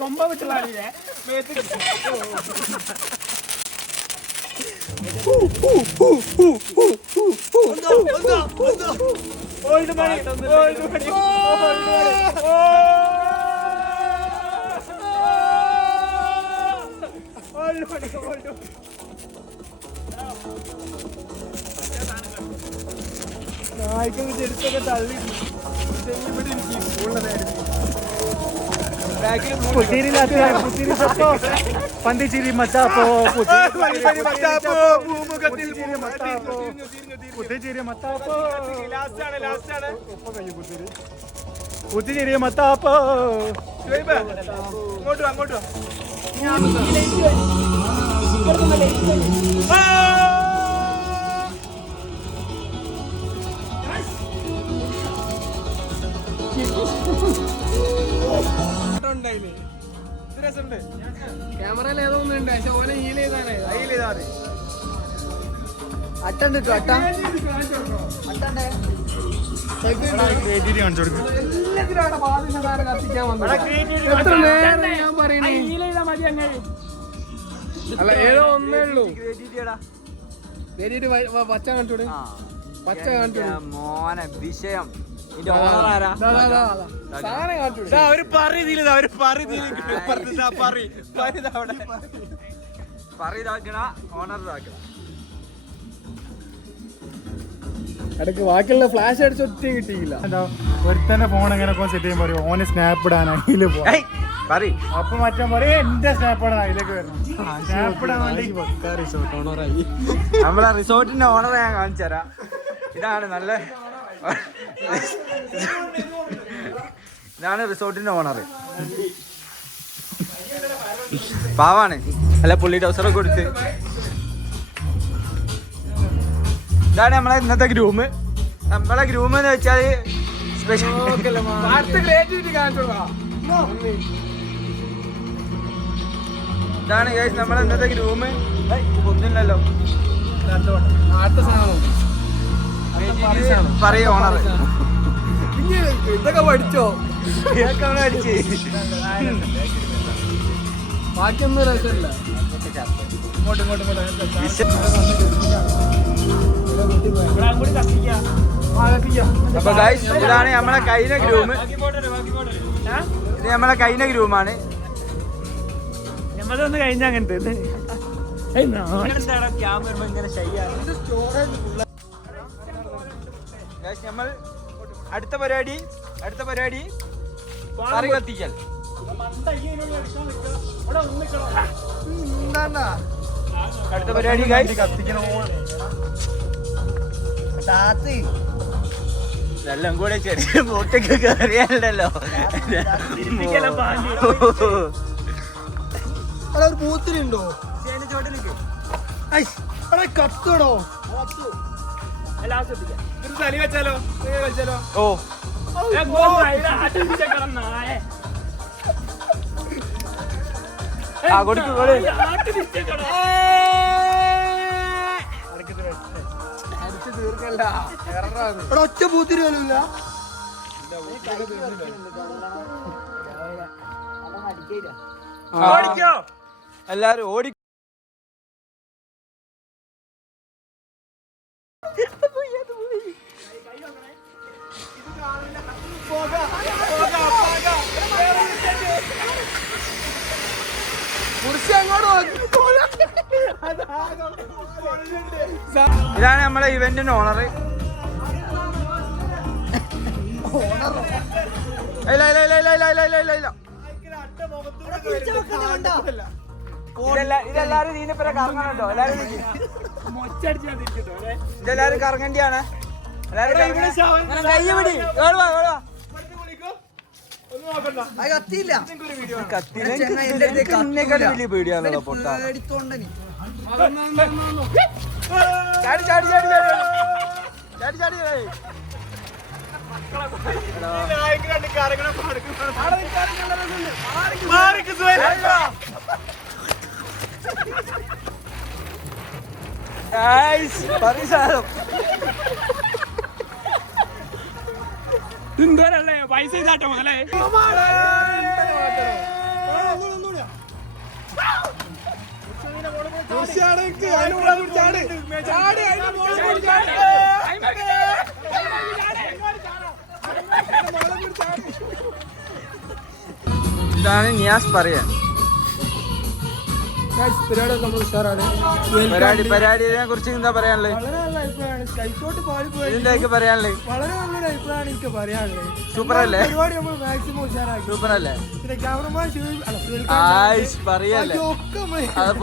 കൊമ്പ വിട്ടുള്ളേ. ഓൾഡ് മണി ചെടുത്തൊക്കെ തള്ളി പന്തിച്ചിരി മത്താപ്പോ പുത്തിച്ചിരി മത്താപ്പോ പുത്തിച്ചിരി മത്താപ്പോ. അങ്ങോട്ട് അങ്ങോട്ട് ക്യാമറയിൽ ഏതോ ഒന്നുണ്ട്. പക്ഷെ ഓനെ ഹീൽ ചെയ്താണ്. ക്രിയേറ്റിവിറ്റി കാണിച്ചു കൊടുക്കും. എത്ര നേരം ഞാൻ പറയണേ. അല്ല ഏതോ ഒന്നേ ഉള്ളൂ. പച്ച കാണിച്ചോട്. പച്ച കാണിച്ചോട് മോനെ വിഷയം. സാധനം കാണിച്ചോട്. അവര് ഇടയ്ക്ക് ബാക്കിയുള്ള ഫ്ലാഷ് അടിച്ച് ഒറ്റ കിട്ടിയില്ല. ഒരുത്തന്നെ ഫോൺ എങ്ങനെ സെറ്റ് ചെയ്യാൻ പറയും. ഓന് സ്നാപ്പ് ഇടാൻ അതില് പോവാ. അപ്പൊ മറ്റേ പറയും എന്റെ സ്നാപ്പ് ഇടാൻ അതിലേക്ക് വരണം. സ്നാപ്പ് ഇടാൻ വേണ്ടി നമ്മളെ റിസോർട്ടിന്റെ ഓണർ ഞാൻ കാണിച്ചു തരാം. ഇതാണ് നല്ല ഇതാണ് റിസോർട്ടിന്റെ ഓണർ. പാവാണ്. അല്ല പുള്ളി ഡോസറൊക്കെ കൊടുത്ത്. ഇതാണ് നമ്മളെ ഇന്നത്തെ ഗ്രൂമ്. നമ്മളെ ഗ്രൂം എന്ന് വെച്ചാൽ സ്പെഷ്യൽ ഇതാണ് ഗൈസ് നമ്മളെ ഇന്നത്തെ ഗ്രൂമ്. ഒന്നുമില്ലല്ലോ പറയ ഓണർ. ഇതൊക്കെ പഠിച്ചോ? അടിച്ച് ബാക്കിയൊന്നും രസമില്ല. ഇങ്ങോട്ട് അപ്പൊ ഗൈസ് ഇതാണ് നമ്മളെ കഴിഞ്ഞ ഗ്രൂം. ഇത് നമ്മളെ കഴിഞ്ഞ ഗ്രൂമാണ്. നമ്മളൊന്ന് കഴിഞ്ഞ അങ്ങനത്തെ നമ്മൾ അടുത്ത പരിപാടി കറി കത്തിക്കൽ. അടുത്ത പരിപാടി ഗൈസ് ഇതെല്ലാം കൂടെ ചെറിയ ബോട്ടൊക്കെ കയറിയാലോ. പൂത്തിലുണ്ടോ കത്തടോ തലി വെച്ചാലോ വെച്ചാലോ. ഓ കൊടുക്കും അടിച്ചു തീർക്കല്ല. ഒറ്റ പൂത്തിരില്ല. ഓടിക്കോ എല്ലാരും ഓടി. ഇതാണ് നമ്മളെ ഇവന്റിന്റെ ഓണർ. ഇതെല്ലാരും ഇതിനെപ്പറ്റി കറങ്ങണോ? ഇതെല്ലാരും കറങ്ങണ്ടിയാണ്. പേടിയാണല്ലോ പൊട്ടാ. ചാടി ചാടി ചാടി ചാടി ചാടി പരിസാരം എന്തോരല്ലേ പൈസ ഇതാട്ടോ മകളെ. ഇതാണ് നിയാസ് പറയാൻ. പരിപാടിയെ കുറിച്ച് എന്താ പറയാനുള്ളത്? ഇതിന്റെയൊക്കെ പറയാനുള്ളത് വളരെ നല്ലൊരു അഭിപ്രായമാണ് എനിക്ക് പറയാനുള്ളത്. സൂപ്പറല്ലേ? പരിപാടി നമ്മൾ മാക്സിമം ഉഷാറാക്കി. സൂപ്പറല്ലേ? പിന്നെ ക്യാമറമാൻ പറയല്ലേ അത്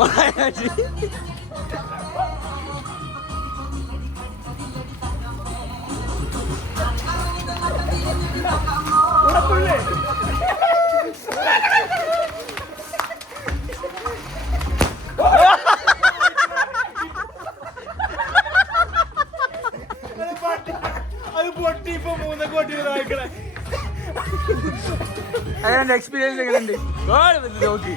എക്സ്പീരിയൻസ് എങ്ങനെയുണ്ട്? നോക്കി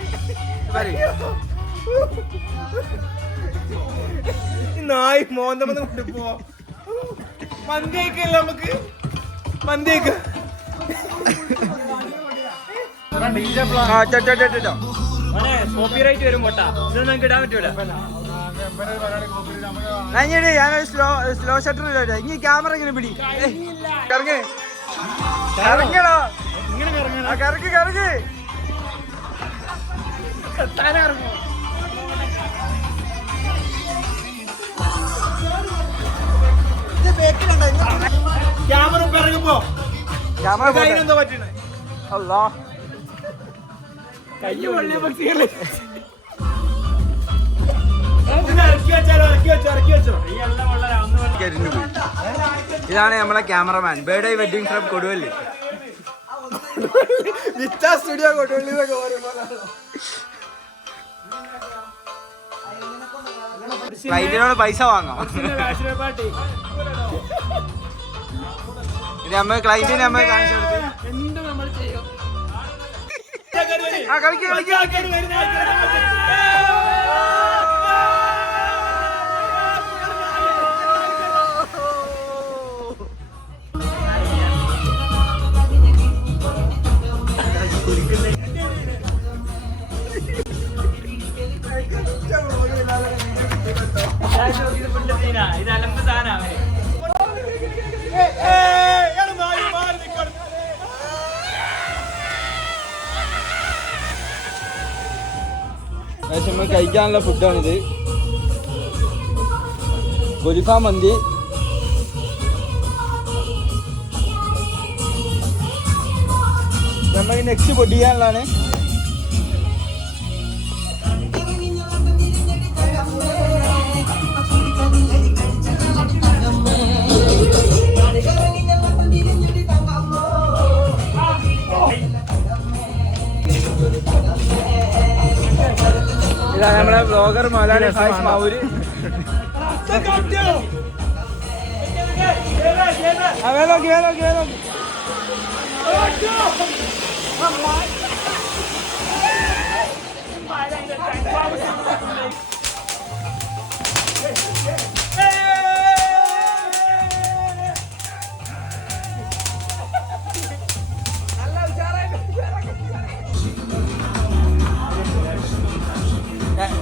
നായി മോന്തമെന്ന് കൊണ്ടുപോ. മന്തിയൊക്കെയല്ല നമുക്ക്. മന്തിയൊക്കെ കോപ്പിറൈറ്റ് വരും പൊട്ടാ. ഇതൊന്നും നമുക്ക് ഇടാൻ പറ്റൂല. ഞാനൊരു സ്ലോ ഷട്ടർ ഇല്ല. ഇനി ക്യാമറ ഇങ്ങനെ പിടി. കറങ്ങ് കറങ്ങണോ? കറക്ക് കറക്ക്. ക്യാമറ പിറകുമ്പോ ക്യാമറ എന്താ പറ്റണേ? അല്ലാ കയ്യ് വെള്ളിയ പക്ഷികളെ ഇതാണ് നമ്മളെ ക്യാമറമാൻ. ബേഡേ wedding from Koduvally. Studio Koduvally. ക്ലൈന്റിനോട് പൈസ വാങ്ങാം. ഇത് നമ്മ ക്ലൈന്റിനെ നമ്മ കാണിച്ചു കൊടുത്ത് എന്ത് നമ്മൾ ചെയ്യും. ഇത് അലമ്പ് സാധന നമ്മൾ കഴിക്കാനുള്ള ഫുഡാണിത്. ഗൊലിഫ മന്തി, നമ്മൾ നെക്സ്റ്റ് പൊട്ടിക്കാനുള്ളതാണ്. ഇതാ നമ്മളെ ബ്ലോഗർ മലയാളി ഹായ്സ് മാവൂര്.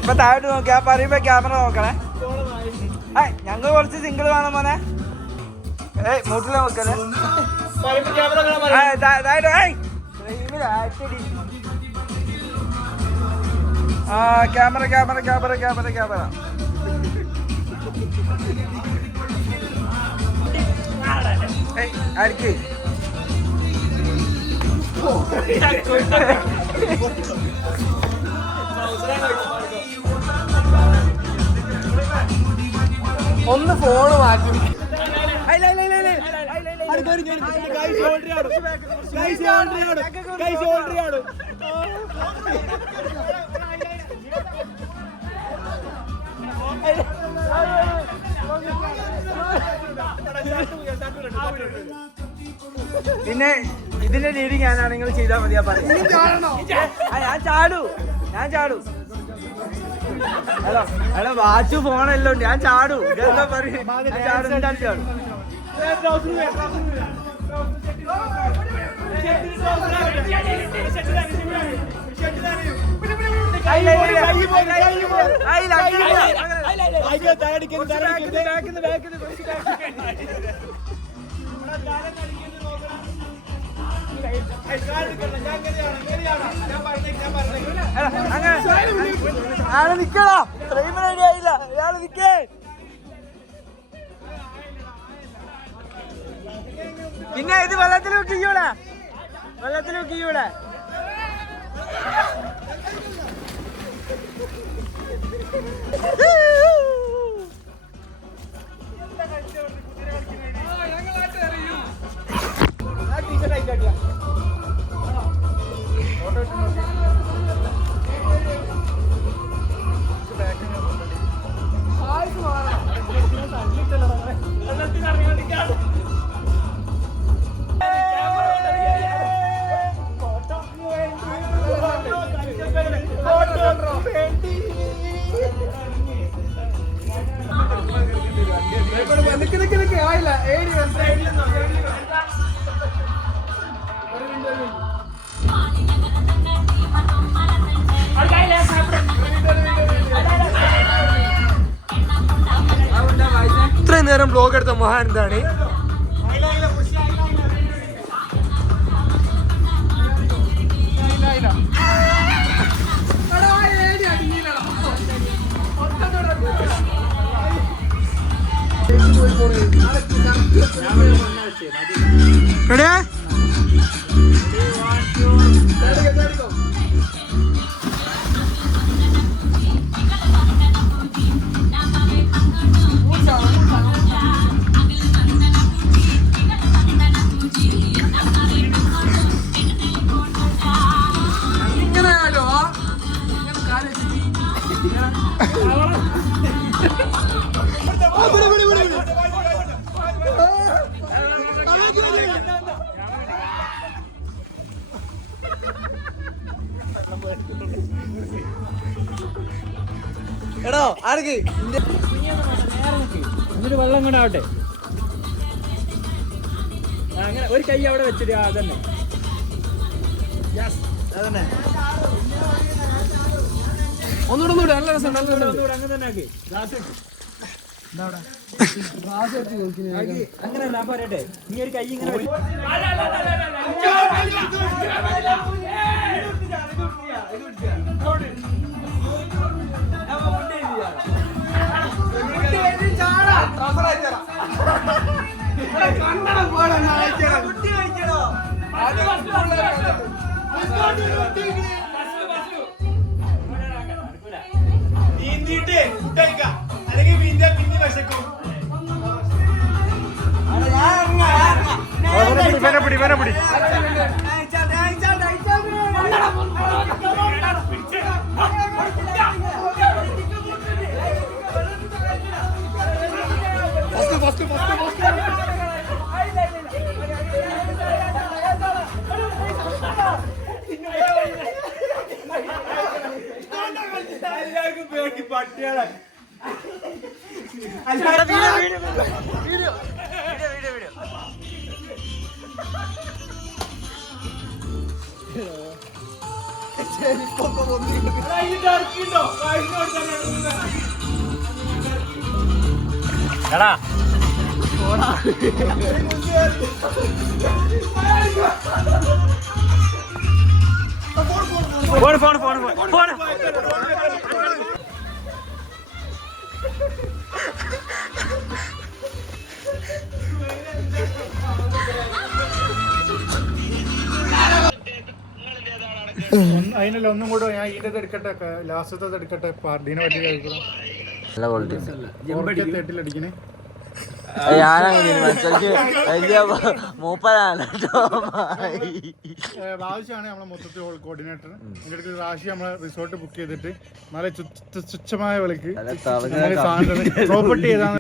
ഇപ്പൊ താഴോട്ട് നോക്കി, ആ പറയുമ്പോ ക്യാമറ നോക്കണേ. ഞങ്ങൾ കുറച്ച് സിംഗിൾ വേണം മോനെ. മൂട്ടില് നോക്കല്ലേ. Camera camera camera camera camera. ആർക്ക് ഒന്ന് ഫോണ് മാറ്റും. പിന്നെ ഇതിന്റെ രീതി ഞാനാണ്, നിങ്ങൾ ചെയ്താൽ മതിയാ പറയും. ഞാൻ ചാടൂ. ഹലോ വാച്ച് ഫോണല്ലോ, ഞാൻ ചാടൂ. എന്താ പറയും, ചാടും. ആള് നിക്കടാ, ആയില്ല. ഇയാള് നിക്കേ. പിന്നെ ഇത് വെള്ളത്തിലൊക്കെ ഇവിടെ ഇത്രയും നേരം ബ്ലോഗ് എടുത്ത മഹാൻ എന്താണ്? എടോ ആർക്ക് എന്നിട്ട് വെള്ളം കൂടെ ആവട്ടെ. അങ്ങനെ ഒരു കൈ അവിടെ വെച്ചിട്ട് അതന്നെ അതന്നെ. ഒന്നുകൂടെ നല്ല രസം, അങ്ങനെ തന്നെ ആക്കി. അങ്ങനെയല്ല പറയട്ടെ, നീ ഒരു കൈ ഇങ്ങനെ നീന്തിയിട്ട് ഇട്ടേക്കാം അല്ലെങ്കിൽ പിന്നെ പിന്നെ വിശക്കും പിടി എല്ലാവർക്കും പേടി പട്ടികളെ എടാ ഫോൺ അതിനല്ല ഒന്നും കൂടെ ഞാൻ ഇതിന്റെ എടുക്കട്ടെ ലാസ്റ്റത്തെ എടുക്കട്ടെ പാർട്ടീനെ പറ്റി കഴിക്കണം തെട്ടിലടിക്കണേ റാഷിയാണ് നമ്മളെ മൊത്തത്തിൽ കോർഡിനേറ്റർ എൻ്റെ അടുത്ത് റാഷി നമ്മളെ റിസോർട്ട് ബുക്ക് ചെയ്തിട്ട് നല്ല തുച്ഛമായ വിലക്ക് പ്രോപ്പർട്ടി ഏതാണ്.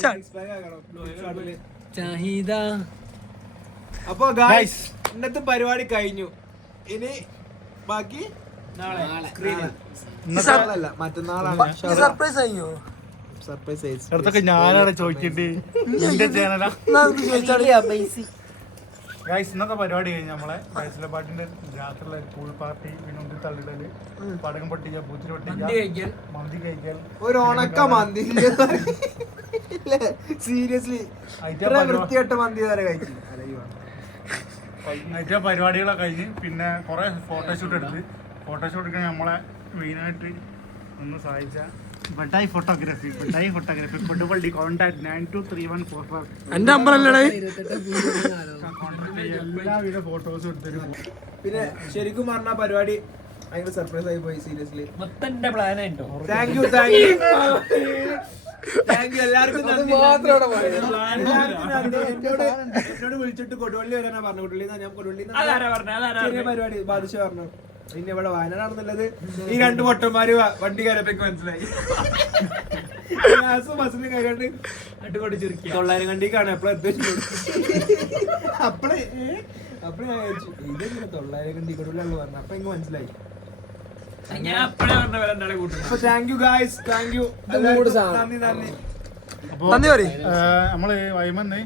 അപ്പൊ ഗായ്സ് ഇന്നത്തെ പരിപാടി കഴിഞ്ഞു. ഇനി ബാക്കി മറ്റന്നാളാണ് സർപ്രൈസ്. അടുത്തൊക്കെ ഞാനാണ് ചോദിച്ചിട്ട് എന്റെ ചാനലാ. ഗൈസ് ഇന്നത്തെ പരിപാടി കഴിഞ്ഞ് നമ്മളെ ബാച്ചിലർ പാർട്ടിന്റെ രാത്രിയുള്ള പൂൾ പാർട്ടി പിന്നെ ഉന്തി തള്ളിടല് പടകം പൊട്ടിക്കുക പൂത്തിരി പൊട്ടിക്കുക മന്തി കഴിക്കൽ ഒരു ഉണക്ക മന്തി സീരിയസ്ലി വൃത്തിയായിട്ട മന്തി വരെ കഴിച്ചു. അതിന്റെ പരിപാടികളൊക്കെ കഴിഞ്ഞ് പിന്നെ കുറെ ഫോട്ടോഷൂട്ട് എടുത്ത് ഫോട്ടോഷൂട്ട് എടുക്കാൻ നമ്മളെ മെയിനായിട്ട് ഒന്ന് സഹായിച്ച ബട്ടായി ഫോട്ടോഗ്രാഫി കൊടുവള്ളി കോൺടാക്ട് 923144. എന്റെ അമ്പലല്ലേ എല്ലാവിധ ഫോട്ടോസും എടുത്തൊരു. പിന്നെ ശരിക്കും പറഞ്ഞ പരിപാടി ഭയങ്കര സർപ്രൈസ് ആയി പോയി. സീരിയസ്ലി മൊത്തന്റെ പ്ലാൻ ആയിട്ടോ. താങ്ക് യു എല്ലാവർക്കും എന്നോട് വിളിച്ചിട്ട് കൊടുവള്ളി വരാനാ പറഞ്ഞു. കൊടുവള്ളി ഞാൻ കൊടുവള്ളി ചെറിയ പരിപാടി ബാധിച്ച പറഞ്ഞു. പിന്നെ ഇവിടെ വയനാടാണെന്നുള്ളത് ഈ രണ്ട് പൊട്ടന്മാര് വണ്ടി കയറിയപ്പോഴേക്ക് മനസ്സിലായി. ബസ്സിന് കയറിയോണ്ട് അട്ടുകൊണ്ടി ചുരുക്കി 900 കണ്ടിക്കാണ് എപ്പോഴും അപ്പഴേ ഞാൻ വിചാരിച്ചു ഇതെങ്ങനെ 900 കണ്ടി കൊടുവള്ളി പറഞ്ഞു. അപ്പൊ എനിക്ക് മനസ്സിലായി. Thank you guys, thank you. നന്ദി പറയും. നമ്മള് വൈമന്ന്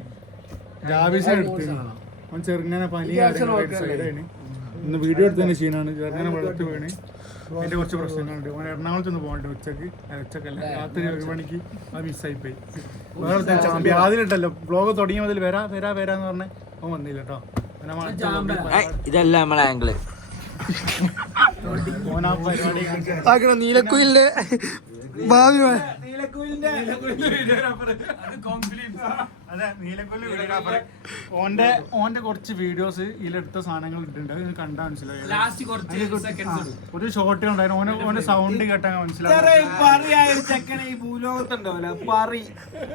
ജാവിസിനെ എടുത്ത് ചെറുങ്ങനെ പനി സൈഡാണ്. ഇന്ന് വീഡിയോ എടുത്തതിന്റെ സീനാണ്. ചെറുങ്ങനെ വെള്ളത്തിൽ വീണ് അതിന്റെ കുറച്ച് പ്രശ്നങ്ങളുണ്ട്. ഓൻ എറണാകുളത്ത് നിന്ന് പോകണ്ട ഉച്ചക്കല്ല രാത്രി 1 മണിക്ക് അത് മിസ്സായി പോയി. വേറെ ചാമ്പി ആദ്യമിട്ടല്ലോ വ്ലോഗ് തുടങ്ങിയ മുതൽ വരാന്ന് പറഞ്ഞ അവൻ വന്നില്ല കേട്ടോ. ഇതല്ല നമ്മളെ ആംഗിള്. ഓൻ ആ പരിപാടി നീലക്കുയിലെ ഭാവി അതെ നീലക്കൊല്ലി വീഡിയോഗ്രാഫർ. ഓന്റെ കുറച്ച് വീഡിയോസ് ഇതിലെടുത്ത സാധനങ്ങൾ ഇട്ടുണ്ട്. അത് കണ്ടാ മനസ്സിലായി. ഒരു ഷോർട്ട് ഉണ്ടായിരുന്നു. ഓന്റെ സൗണ്ട് കേട്ടാ മനസ്സിലായി.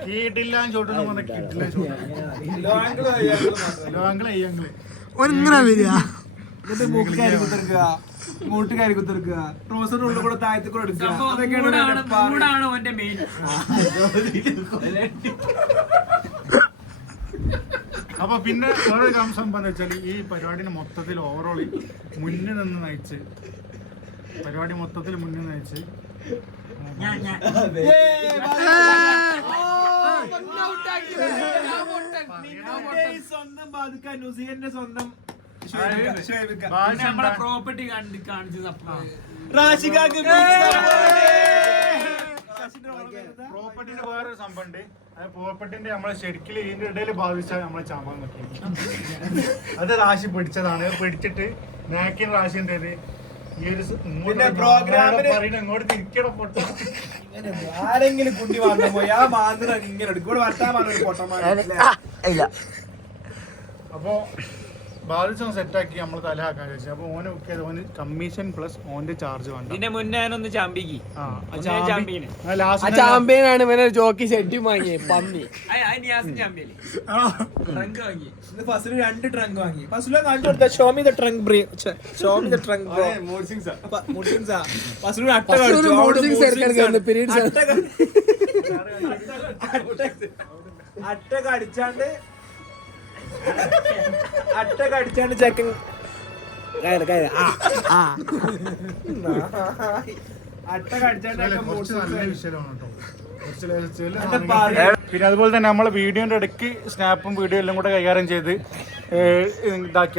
കേട്ടില്ല ഷോട്ടൊന്നും കിട്ടില്ല. ലോങ്ങള് ഒന്നിനാ വരിക. മൂട്ടുകാരി കുത്തിർക്കുക ട്രോസറിന്റെ ഉള്ളിൽ കൂടെ താഴത്തിൽ കൂടെ എടുക്കുക. അപ്പൊ പിന്നെ വേറൊരു സംഭവം എന്താ വെച്ചാൽ ഈ പരിപാടിനെ മൊത്തത്തിൽ ഓവറോൾ മുന്നിൽ നിന്ന് നയിച്ച് സ്വന്തം ബാധിക്കാൻ ന്യൂസിലൻഡിന്റെ സ്വന്തം പ്രോപ്പർട്ടി പ്രോപ്പർട്ടിന്റെ വേറൊരു സംഭവം ഉണ്ട്. പ്രോപ്പർട്ടിന്റെ നമ്മളെ ശരിക്കും ഇതിന്റെ ഇടയിൽ ബാധിച്ചാൽ നമ്മളെ ചാമ്പാൻ നോക്കി. അത് റാശി പിടിച്ചതാണ്. പിടിച്ചിട്ട് നാക്കിൻ റാശി എന്തേത് ഈ ഒരു ഇങ്ങോട്ട് തിരിക്കണം പൊട്ട. ആരെങ്കിലും കുണ്ടി വാങ്ങാൻ പോയി ആ മാന്തിര ഇങ്ങനെ എടുക്കും. വർത്താൻ പറഞ്ഞ പൊട്ടന്മാർ. അപ്പോ ബാധിച്ചോ സെറ്റാക്കി നമ്മൾ തലയാക്കാൻ വെച്ചു. അപ്പൊ ഓന് ബുക്ക് ചെയ്ത് ഓന് കമ്മീഷൻ പ്ലസ് ഓന്റെ ചാർജ് വേണ്ട. ഇതിന്റെ മുന്നേ ഞാനൊന്ന് ചാമ്പിക്ക് ചാമ്പ്യൻ ആണ് ഇവനെ ജോക്കി ഷെഡ്യൂം വാങ്ങി പന്നി. ഫസ്റ്റില് 2 ട്രങ്ക് വാങ്ങി. ഫസ്റ്റില് കാണിച്ചു കൊടുത്ത Xiaomi the trunk Xiaomi the trunk ഫസ്റ്റില് അട്ട കടിച്ചാണ്ട് ചെക്കൻ അട്ട കടിച്ചാണ്ട് കുറച്ച് നല്ല വിഷയമാണ് കേട്ടോ. പിന്നെ അതുപോലെ തന്നെ നമ്മളെ വീഡിയോന്റെ ഇടയ്ക്ക് സ്നാപ്പും വീഡിയോ എല്ലാം കൂടെ കൈകാര്യം ചെയ്ത് ഇതാക്കി